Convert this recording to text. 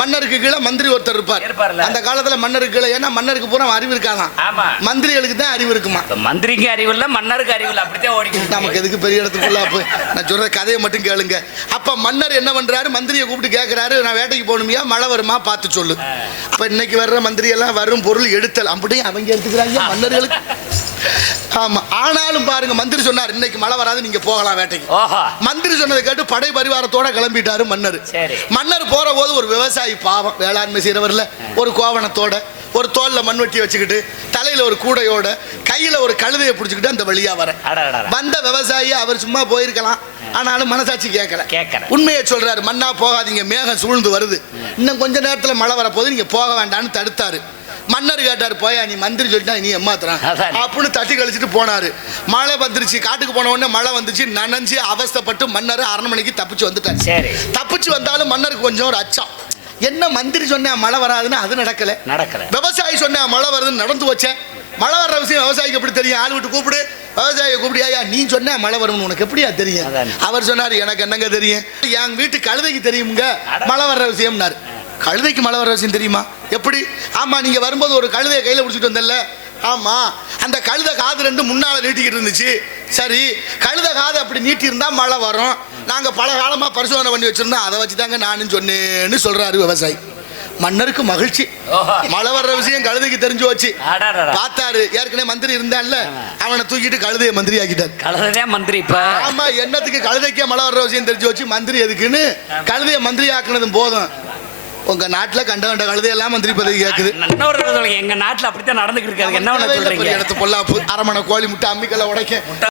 மன்னருக்கு கீழே மந்திரி ஒருத்தர் இருப்பார். அந்த காலத்துல மன்னருக்கு கீழே ஏன்னா மன்னருக்கு பூரா அறிவு இருக்காதான். மந்திரிகளுக்கு தான் அறிவு இருக்குமா? மந்திரிக்கு அறிவு இல்ல மன்னருக்கு அறிவு இல்ல அப்படித்தான் ஓடிக்கிட்டு நமக்கு எதுக்கு பெரிய இடத்துக்குள்ள அப்ப? நான் சொல்ற கதையை மட்டும் கேளுங்க. அப்ப மன்னர் என்ன பண்றாரு? மந்திரியை கூப்பிட்டு கேட்கிறாரு நான் வேட்டைக்கு போகணுமியா மழை வருமா பார்த்து சொல்லு. அப்ப இன்னைக்கு வர்ற மந்திரி எல்லாம் வரும் பொருள் எடுத்தல். அப்படியே அவங்க எடுத்துக்கிறாங்க மன்னர்களுக்கு. ஆமா ஆனாலும் பாருங்க மந்திரி சொன்னார் இன்னைக்கு மழை வராது நீங்க போகலாம் வேட்டைக்கு. மந்திரி சொன்னதை கேட்டு படை பரிவாரத்தோட கிளம்பிட்டாரு மன்னர். மன்னர் போற போது ஒரு விவசாயி பாவம் வேளாண்மை செய்யறவர்ல ஒரு கோவணத்தோட ஒரு தோல்ல மண்வெட்டி வச்சுக்கிட்டு தலையில ஒரு கூடையோட கையில ஒரு கழுதையை பிடிச்சுக்கிட்டு அந்த வழியா வர. வந்த விவசாயி அவர் சும்மா போயிருக்கலாம் ஆனாலும் மனசாட்சி கேட்கல கேட்கல. உண்மையை சொல்றாரு மண்ணா போகாதீங்க மேகம் சூழ்ந்து வருது. இன்னும் கொஞ்ச நேரத்துல மழை வரப்போது நீங்க போக வேண்டாம்னு தடுத்தாரு. மன்னர் கேட்டார் போயா நீ மந்திரி சொல்லிட்டா நீ ஏமாத்துறான். அப்படின்னு தட்டி கழிச்சிட்டு போனாரு. மழை வந்துருச்சு காட்டுக்கு போன உடனே மழை வந்துச்சு நனைஞ்சு அவஸ்தைப்பட்டு மன்னர் அரண்மனைக்கு தப்பிச்சு வந்துட்டார். சரி. தப்பிச்சு வந்தாலும் மன்னருக்கு கொஞ்சம் ஒரு அச்சம். என்ன மந்திரி சொன்னா மழை வராதுன்னு அது நடக்கல. நடக்கல. விவசாயி சொன்னா மழை வருதுன்னு நடந்து வச்சேன் மழை வர்ற விஷயம் விவசாயிக்கு எப்படி தெரியும்? ஆள் விட்டு கூப்பிடு. விவசாயியை கூப்பிடு. ஐயா நீ சொன்னா மழை வரும்னு உனக்கு எப்படியா தெரியும். அவர் சொன்னார் எனக்கு என்னங்க தெரியும்? என் வீட்டு கழுதைக்கு தெரியுமுங்க. அட. மழை வர்ற விஷயம்னாரு. கழுதைக்கு மழை வர்ற விஷயம் தெரியுமா? எப்படி? ஆமா நீங்க வரும்போது ஒரு கழுதையை கையில பிடிச்சிட்டு வந்தல்ல ஆமா அந்த கழுதை காது ரெண்டு முன்னால நீட்டிக்கிட்டு இருந்துச்சு. சரி கழுதை காது அப்படி நீட்டி இருந்தா மழை வரும். நாங்க பல காலமா பரிசோதனை பண்ணி வச்சிருந்தோம். அதை வச்சு தாங்க நானும் சொன்னேன்னு சொல்றாரு விவசாயி. மன்னருக்கு மகிழ்ச்சி. மழை வர்ற விஷயம் கழுதைக்கு தெரிஞ்சு வச்சு. பார்த்தாரு. ஏற்கனவே மந்திரி இருந்தான்ல. அவனை தூக்கிட்டு கழுதையை மந்திரி ஆக்கிட்டார் கலதான் மந்திரி இப்ப. ஆமா என்னத்துக்கு கழுதைக்கே மழை வர்ற விஷயம் தெரிஞ்சு வச்சு மந்திரி எதுக்குன்னு? கழுதையை மந்திரி ஆக்குனதும் போதும். உங்க நாட்டுல கண்ட கண்ட கழுதையெல்லாம் மந்திரி பதவி கேக்குது. இன்னொரு எங்க நாட்டுல அப்படித்தான் நடந்துக்கிட்டு இருக்காது என்ன சொல்றீங்க? இடத்து பொல்லாப்பு அரமனை கோழி முட்டை அம்மிக்கல்ல உடைக்க.